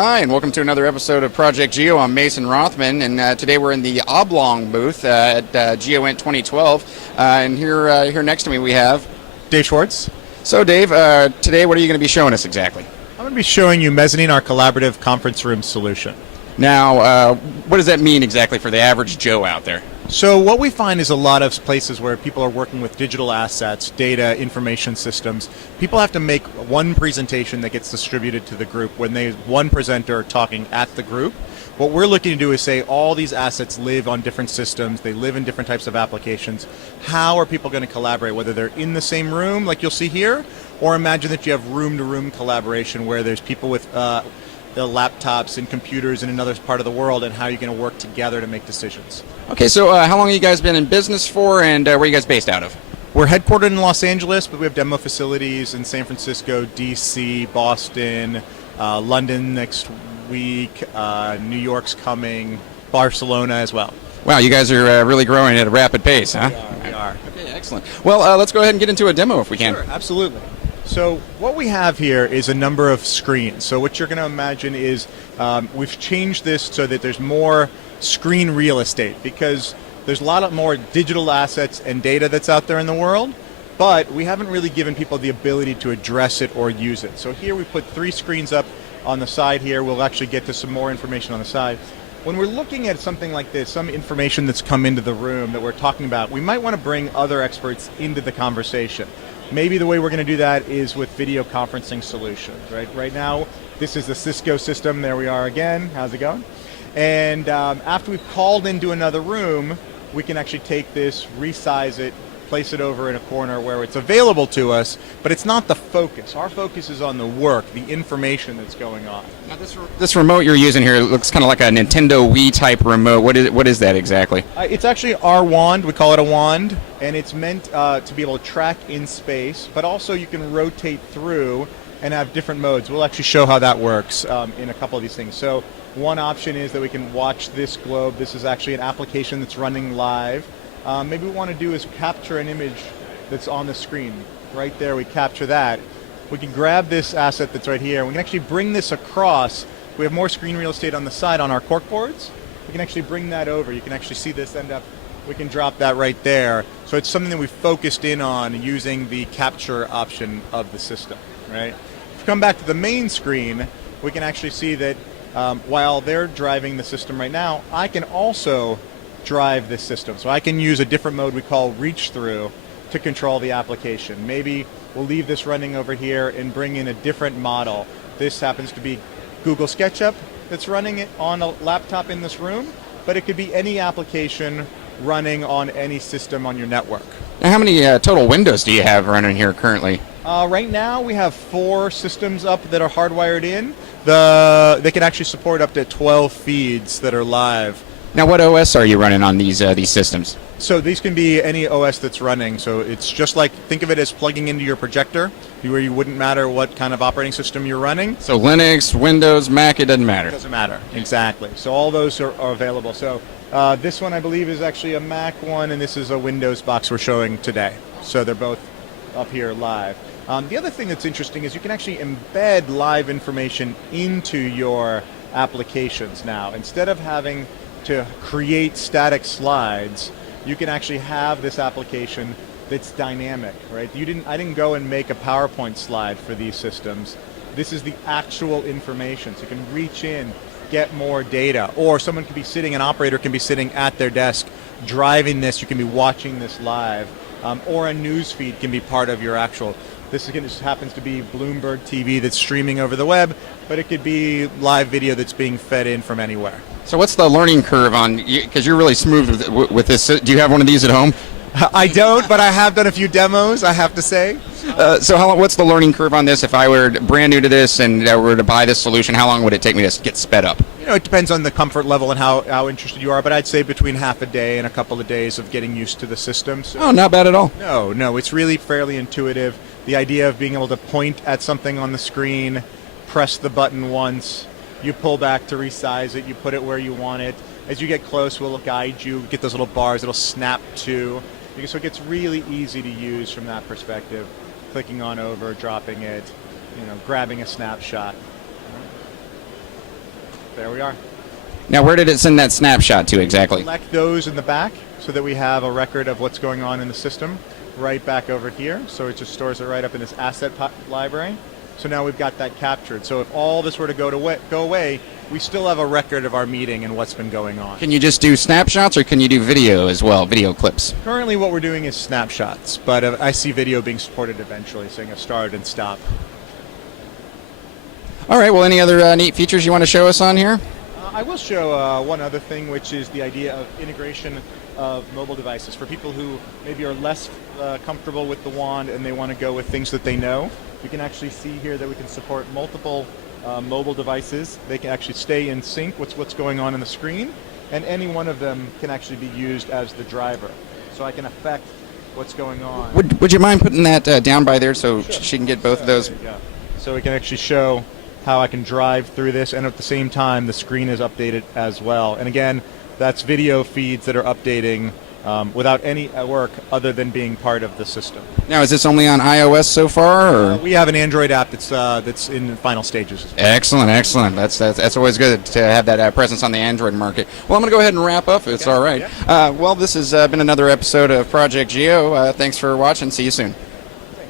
Hi, and welcome to another episode of Project Geo. I'm Mason Rothman, and today we're in the Oblong booth at GEOINT 2012. And here next to me we have Dave Schwartz. So, Dave, today what are you going to be showing us exactly? I'm going to be showing you Mezzanine, our collaborative conference room solution. Now, what does that mean exactly for the average Joe out there? So what we find is a lot of places where people are working with digital assets, data, information systems. People have to make one presentation that gets distributed to the group when they one presenter talking at the group. What we're looking to do is say all these assets live on different systems, they live in different types of applications. How are people going to collaborate, whether they're in the same room like you'll see here, or imagine that you have room-to-room collaboration where there's people with the laptops and computers in another part of the world, and how you're going to work together to make decisions. Okay, so how long have you guys been in business for, and where are you guys based out of? We're headquartered in Los Angeles, but we have demo facilities in San Francisco, DC, Boston, London next week, New York's coming, Barcelona as well. Wow, you guys are really growing at a rapid pace, huh? We are. Okay, excellent. Well, let's go ahead and get into a demo if we can. Sure, absolutely. So what we have here is a number of screens. So what you're going to imagine is we've changed this so that there's more screen real estate, because there's a lot more digital assets and data that's out there in the world, but we haven't really given people the ability to address it or use it. So here we put 3 screens up on the side here. We'll actually get to some more information on the side. When we're looking at something like this, some information that's come into the room that we're talking about, we might want to bring other experts into the conversation. Maybe the way we're going to do that is with video conferencing solutions, right? Right now, this is the Cisco system. There we are again. How's it going? And after we've called into another room, we can actually take this, resize it, place it over in a corner where it's available to us, but it's not the focus. Our focus is on the work, the information that's going on. Now this remote you're using here looks kind of like a Nintendo Wii type remote. What is that exactly? It's actually our wand. We call it a wand, and it's meant to be able to track in space, but also you can rotate through and have different modes. We'll actually show how that works in a couple of these things. So one option is that we can watch this globe. This is actually an application that's running live. Maybe what we want to do is capture an image that's on the screen. Right there, we capture that. We can grab this asset that's right here. We can actually bring this across. We have more screen real estate on the side on our corkboards. We can actually bring that over. You can actually see this end up. We can drop that right there. So it's something that we've focused in on using the capture option of the system. Right. If we come back to the main screen, we can actually see that while they're driving the system right now, I can also drive this system. So I can use a different mode we call reach through to control the application. Maybe we'll leave this running over here and bring in a different model. This happens to be Google SketchUp that's running it on a laptop in this room, but it could be any application running on any system on your network. Now, how many total windows do you have running here currently? Right now we have 4 systems up that are hardwired in. They can actually support up to 12 feeds that are live. Now, what OS are you running on these systems? So these can be any OS that's running. So it's just like, think of it as plugging into your projector, where you wouldn't matter what kind of operating system you're running. So Linux, Windows, Mac, it doesn't matter. It doesn't matter, exactly. So all those are available. So this one I believe is actually a Mac one, and this is a Windows box we're showing today. So they're both up here live. The other thing that's interesting is you can actually embed live information into your applications now. Instead of having to create static slides, you can actually have this application that's dynamic, right? I didn't go and make a PowerPoint slide for these systems. This is the actual information. So you can reach in, get more data, or someone could be sitting, an operator can be sitting at their desk driving this. You can be watching this live, or a news feed can be part of your actual. This again just happens to be Bloomberg TV that's streaming over the web, but it could be live video that's being fed in from anywhere. So what's the learning curve on, because you're really smooth with this. Do you have one of these at home? I don't, but I have done a few demos, I have to say. So what's the learning curve on this? If I were brand new to this and were to buy this solution, how long would it take me to get sped up? It depends on the comfort level and how interested you are, but I'd say between half a day and a couple of days of getting used to the system. So, oh, not bad at all. No, it's really fairly intuitive. The idea of being able to point at something on the screen, press the button once, you pull back to resize it, you put it where you want it. As you get close, we'll guide you, get those little bars, it'll snap to. So it gets really easy to use from that perspective. Clicking on over, dropping it, grabbing a snapshot. There we are. Now, where did it send that snapshot to exactly? Select those in the back so that we have a record of what's going on in the system right back over here. So it just stores it right up in this asset library. So now we've got that captured. So if all this were to go away, we still have a record of our meeting and what's been going on. Can you just do snapshots, or can you do video as well, video clips? Currently what we're doing is snapshots, but I see video being supported eventually, saying a start and stop. All right, well, any other neat features you want to show us on here? I will show one other thing, which is the idea of integration of mobile devices. For people who maybe are less comfortable with the wand and they want to go with things that they know, you can actually see here that we can support multiple mobile devices. They can actually stay in sync with what's going on the screen, and any one of them can actually be used as the driver. So I can affect what's going on. Would you mind putting that down by there so Sure. she can get both of those? There you go. So we can actually show how I can drive through this, and at the same time the screen is updated as well. And again, that's video feeds that are updating without any work other than being part of the system. Now, is this only on iOS so far, or? We have an Android app that's in the final stages. Excellent, excellent. That's always good to have that presence on the Android market. Well, I'm going to go ahead and wrap up, if it's all right. Yeah. Well, this has been another episode of Project Geo. Thanks for watching. See you soon.